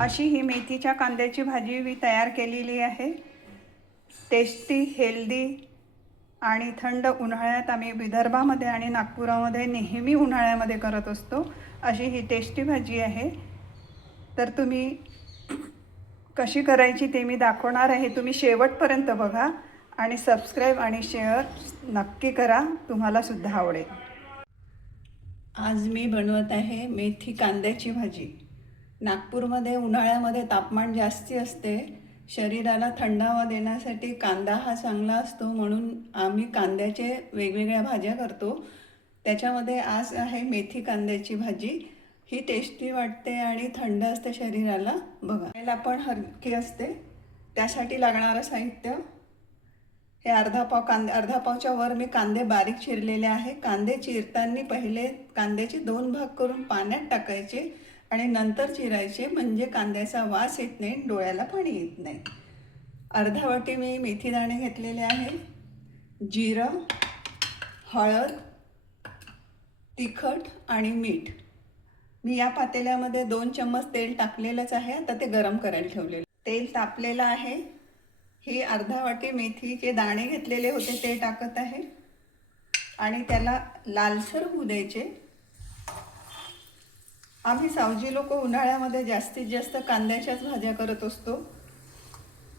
अशी ही मेथीच्या कांद्याची भाजी मी तयार केलेली आहे। टेस्टी, हेल्दी आणि थंड उन्हाळ्यात आम्ही विदर्भामध्ये आणि नागपुरामध्ये नेहमी उन्हाळ्यामध्ये करत असतो। अशी ही टेस्टी भाजी आहे। तर तुम्ही कशी करायची ते मी दाखवणार आहे। तुम्ही शेवटपर्यंत बघा आणि सबस्क्राईब आणि शेअर नक्की करा, तुम्हाला सुद्धा आवडेल। आज मी बनवत आहे मेथी कांद्याची भाजी। नागपूरमध्ये उन्हाळ्यामध्ये तापमान जास्ती असते, शरीराला थंडावा देण्यासाठी कांदा हा चांगला असतो, म्हणून आम्ही कांद्याचे वेगवेगळ्या भाज्या करतो। त्याच्यामध्ये आज आहे मेथी कांद्याची भाजी। ही टेस्टी वाटते आणि थंड असते शरीराला। बघा, याला पण हलकी असते। त्यासाठी लागणारं साहित्य हे अर्धा पावच्या वर मी कांदे बारीक चिरलेले आहे। कांदे चिरताना पहिले कांद्याचे 2 भाग करून पाण्यात टाकायचे आणि नंतर चिरायचे, म्हणजे कांद्याचा वास येत नाही, डोळ्याला पाणी येत नाही। अर्धा वाटी मी मेथी दाणे घेतलेले आहे, जिरं, हळद, तिखट आणि मीठ। मी या पातेल्यामध्ये 2 चम्मच तेल टाकलेलंच आहे। आता ते गरम करायला ठेवलेलं। तेल तापलेलं आहे। ही अर्धा वाटी मेथीचे दाणे घेतलेले होते ते टाकत आहे आणि त्याला लालसर होऊ द्यायचे। आम्ही सावजी लोक उन्हाळ्यामध्ये जास्तीत जास्त कांद्याच्याच भाज्या करत असतो।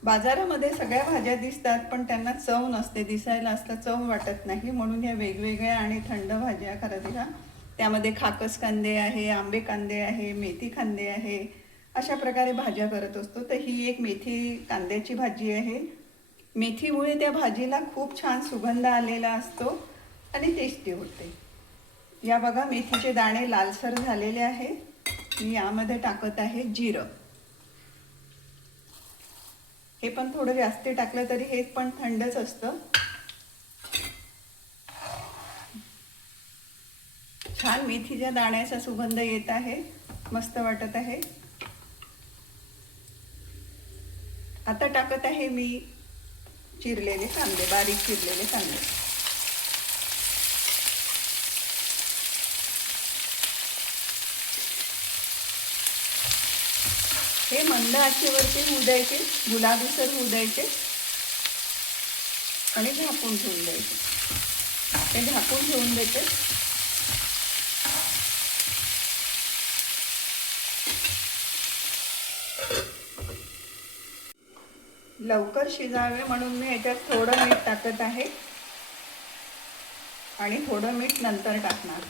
बाजारामध्ये सगळ्या भाज्या दिसतात, पण त्यांना चव नसते, दिसायला असता चव वाटत नाही, म्हणून या वेगवेगळ्या आणि थंड भाज्या करायच्या। त्यामध्ये खाकस कांदे आहे, आंबे कांदे आहे, मेथी कांदे आहे, अशा प्रकारे भाज्या करत असतो। तर ही एक मेथी कांद्याची भाजी आहे। मेथीमुळे त्या भाजीला खूप छान सुगंध आलेला असतो आणि टेस्टी होते। या बघा, मेथीचे दाणे लालसर झालेले आहे। मी यामध्ये टाकत आहे जिरं। हे पण थोडं जास्त टाकलं तरी हे पण थंडच असतं। छान मेथीच्या दाण्याचा सुगंध येत आहे, मस्त वाटत आहे। आता टाकत आहे मी चिरलेले कांदे, बारीक चिरलेले कांदे। हे मंद आचेवरती होऊ द्यायचे, गुलाबीसर होऊ द्यायचे आणि झाकून ठेवून द्यायचे। हे झाकून ठेवून देते। लवकर शिजावे म्हणून मी याच्यात थोडं मीठ टाकत आहे आणि थोडं मीठ नंतर टाकणार।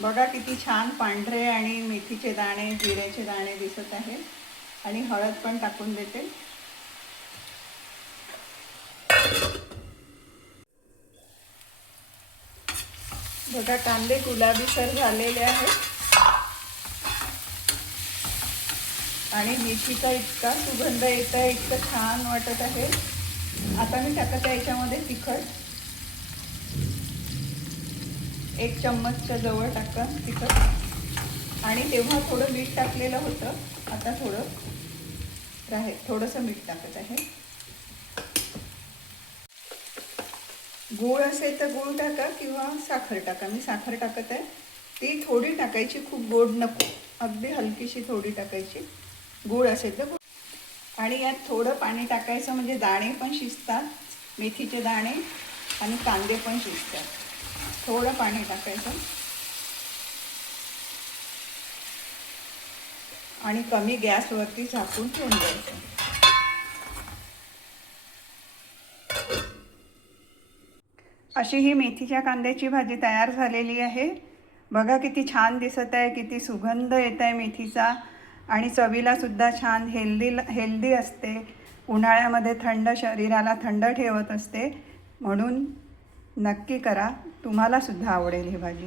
बघा किती छान पांढरे आणि मेथीचे दाणे, जिऱ्याचे दाणे दिसत आहे आणि हळद पण टाकून देते। बघा, कांदे गुलाबीसर झालेले आहेत आणि मेथीचा इतका सुगंध येत आहे, इतकं छान वाटत आहे। आता मी टाकत आहे याच्यामध्ये तिखट, 1 चम्मचच्या जवळ टाका तिखट, आणि तेव्हा थोडं मीठ टाकलेलं होतं, आता थोडंसं मीठ टाकत आहे। गूळ असेल तर गूळ टाका किंवा साखर टाका। मी साखर टाकत आहे, ती थोडी टाकायची, खूप गोड नको, अगदी हलकीशी थोडी टाकायची। गूळ असेल तर गूळ, आणि यात थोडं पाणी टाकायचं, म्हणजे दाणे पण शिजतात, मेथीचे दाणे आणि कांदे पण शिजतात। थोडं पाणी टाकायचं आणि कमी गॅसवरती झाकून ठेवून द्यायचं। अशी ही मेथीच्या कांद्याची भाजी तयार झालेली आहे। बघा किती छान दिसत आहे, किती सुगंध येत आहे मेथीचा, आणि चवीला सुद्धा छान हेल्दी असते। उन्हाळ्यामध्ये थंड, शरीराला थंड ठेवत असते, म्हणून नक्की करा, तुम्हाला सुद्धा आवडेल ही भाजी।